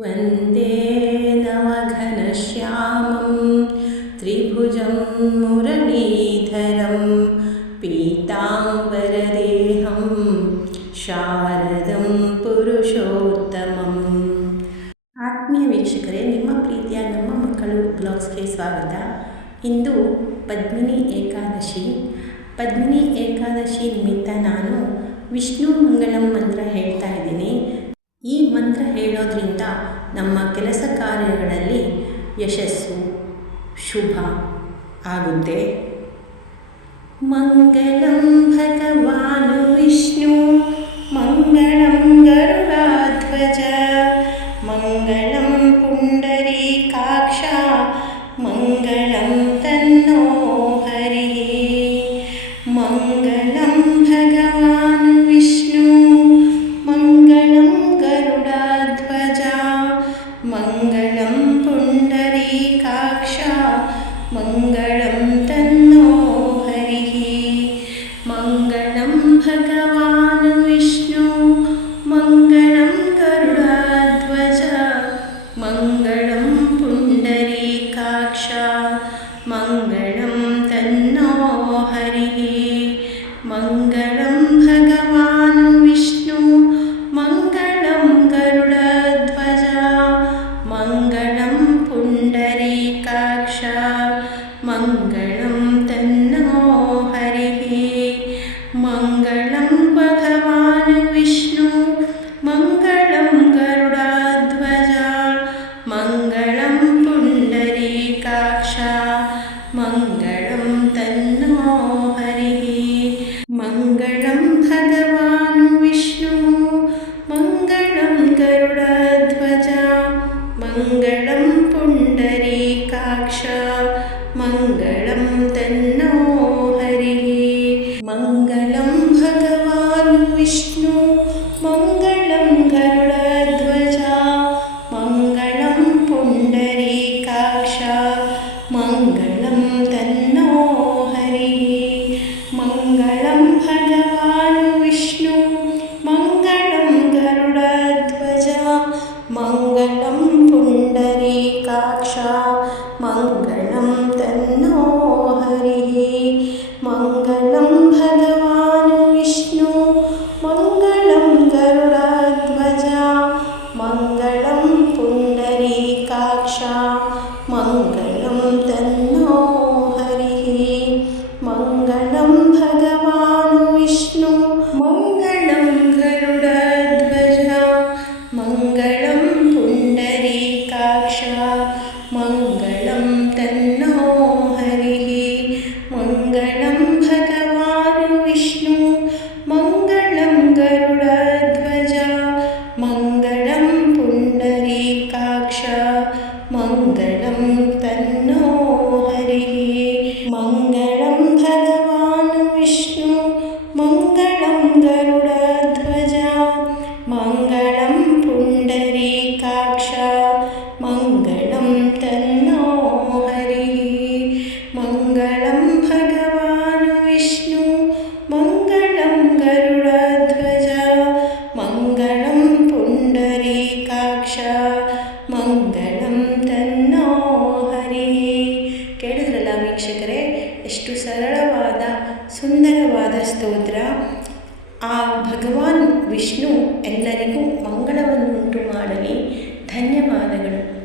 ವಂದೇ ನವಘನಶ್ಯಾಮಂ ತ್ರಿಭುಜಂ ಮುರಳೀಧರಂ ಪೀತಾಂಬರದೇಹಂ ಶಾರದಂ ಪುರುಷೋತ್ತಮಂ. ಆತ್ಮೀಯ ವೀಕ್ಷಕರೇ, ನಿಮ್ಮ ಪ್ರೀತಿಯ ನಮ್ಮ ಮಕ್ಕಳು ಬ್ಲಾಗ್ಸ್ಗೆ ಸ್ವಾಗತ. ಇಂದು ಪದ್ಮಿನಿ ಏಕಾದಶಿ. ಪದ್ಮಿನಿ ಏಕಾದಶಿ ನಿಮಿತ್ತ ನಾನು ವಿಷ್ಣು ಮಂಗಳಂ ಮಂತ್ರ ಹೇಳ್ತಾ ಇದ್ದೀನಿ. ಈ ಮಂತ್ರ ಹೇಳೋದ್ರಿಂದ ನಮ್ಮ ಕೆಲಸ ಕಾರ್ಯಗಳಲ್ಲಿ ಯಶಸ್ಸು, ಶುಭ ಆಗುತ್ತೆ. ಮಂಗಳಂ ಭಗವಾನ್ ವಿಷ್ಣು ಮಂಗಳಂ ಗರುಡಧ್ವಜ ಮಂಗಳಂ ಪುಂಡರೀಕಾಕ್ಷ ಮಂಗಳಂ ತನ್ನೋ ಹರಿ. ಮಂಗಳಂ ಭಗವಾನ್ ವಿಷ್ಣು ಮಂಗಳಂ ಗರುಡಧ್ವಜ ಮಂಗಳಂ ಪುಂಡರೀಕಾಕ್ಷ ಮಂಗಳಂ ತನ್ನೋ ಹರಿ. ಮಂಗಳಂ ಭಗವಾನ್ ವಿಷ್ಣು ಮಂಗಳಂ ಗರುಡಧ್ವಜ ಮಂಗಳಂ ಪುಂಡರೀಕಾಕ್ಷ ಮಂಗಳಂ ತನ್ನೋ ಹರಿ. ಮಂಗಳಂ ಭಗವಾನ್ ವಿಷ್ಣು ಮಂಗಳಂ ಗರುಡಧ್ವಜ ಮಂಗಳಂ ಪುಂಡರೀಕಾಕ್ಷ ಮಂಗಳಂ ತನ್ನೋ ಹರಿ. ಮಂಗಳಂ ಭಗವಾನ್ ವಿಷ್ಣು ಮಂಗಳಂ ಗರುಡಧ್ವಜ ಮಂಗಳಂ ಪುಂಡರೀಕಾಕ್ಷ ಮಂಗಳಂ ತನ್ನೋ ಹರಿ. ಮಂಗಳಂ ಭಗವಾನ್ ವಿಷ್ಣು ಮಂಗಳಂ ಗರುಡಧ್ವಜ ಮಂಗಳಂ ಪುಂಡರೀಕಾಕ್ಷ ಮಂಗಳಂ ತನ್ನೋ ಹರಿ. ಮಂಗಳಂ ಭಗವಾನ್ ವಿಷ್ಣು ಮಂಗಳಂ ಗರುಡಧ್ವಜ ಮಂಗಳಂ ಪುಂಡರೀಕಾಕ್ಷ ಮಂಗಳಂ ತನ್ನೋ ಹರಿ. ಮಂಗಳಂ ಭಗವಾನ್ ವಿಷ್ಣು ಮಂಗಳಂ ಗರುಡಧ್ವಜ ಮಂಗಳಂ ಪುಂಡರೀಕಾಕ್ಷ ಮಂಗಳಂ ತನ್ನೋ ಹರಿ. ಮಂಗಳಂ ಭಗವಾನ್ ವಿಷ್ಣು ಮಂಗಳಂ ಗರುಡಧ್ವಜ ಮಂಗಳಂ ಪುಂಡರೀಕಾಕ್ಷ ಮಂಗಳಂ ತನ್ನೋ ಹರಿ. ಮಂಗಳಂ ಭಗವಾನ್ ವಿಷ್ಣು ಮಂಗಳಂ ಗರುಡಧ್ವಜ ಮಂಗಳಂ ಪುಂಡರೀಕಾಕ್ಷ ಮಂಗಳಂ ತನ್ನೋ ಹರಿ. ಮಂಗಳಂ ಭಗವಾನ್ ವಿಷ್ಣು ಮಂಗಳಂ ಗರುಡಧ್ವಜ ಮಂಗಳಂ ಪುಂಡರೀಕಾಕ್ಷ ಮಂಗಳಂ ತನ್ನೋ ಹರಿ. ಮಂಗಳಂ ಭಗವಾನ್ ವಿಷ್ಣು ಮಂಗಳಂ ಗರುಡಧ್ವಜ ಮಂಗಳಂ ಪುಂಡರೀಕಾಕ್ಷ ಮಂಗಳಂ ತನ್ನೋ ಹರಿ. ಮಂಗಳಂ ಭಗವಾನ್ ವಿಷ್ಣು ಮಂಗಳಂ ಗರುಡಧ್ವಜ ಮಂಗಳಂ ಪುಂಡರೀಕಾಕ್ಷ ಮಂಗಳಂ ತನ್ನೋ ಹರಿ. ಕೇಳಿದ್ರಲ್ಲ ವೀಕ್ಷಕರೇ, ಎಷ್ಟು ಸರಳವಾದ ಸುಂದರವಾದ ಸ್ತೋತ್ರ. ಆ ಭಗವಾನ್ ವಿಷ್ಣು ಎಲ್ಲರಿಗೂ ಮಂಗಳವನ್ನುಂಟು ಮಾಡಲಿ. ಧನ್ಯವಾದಗಳು.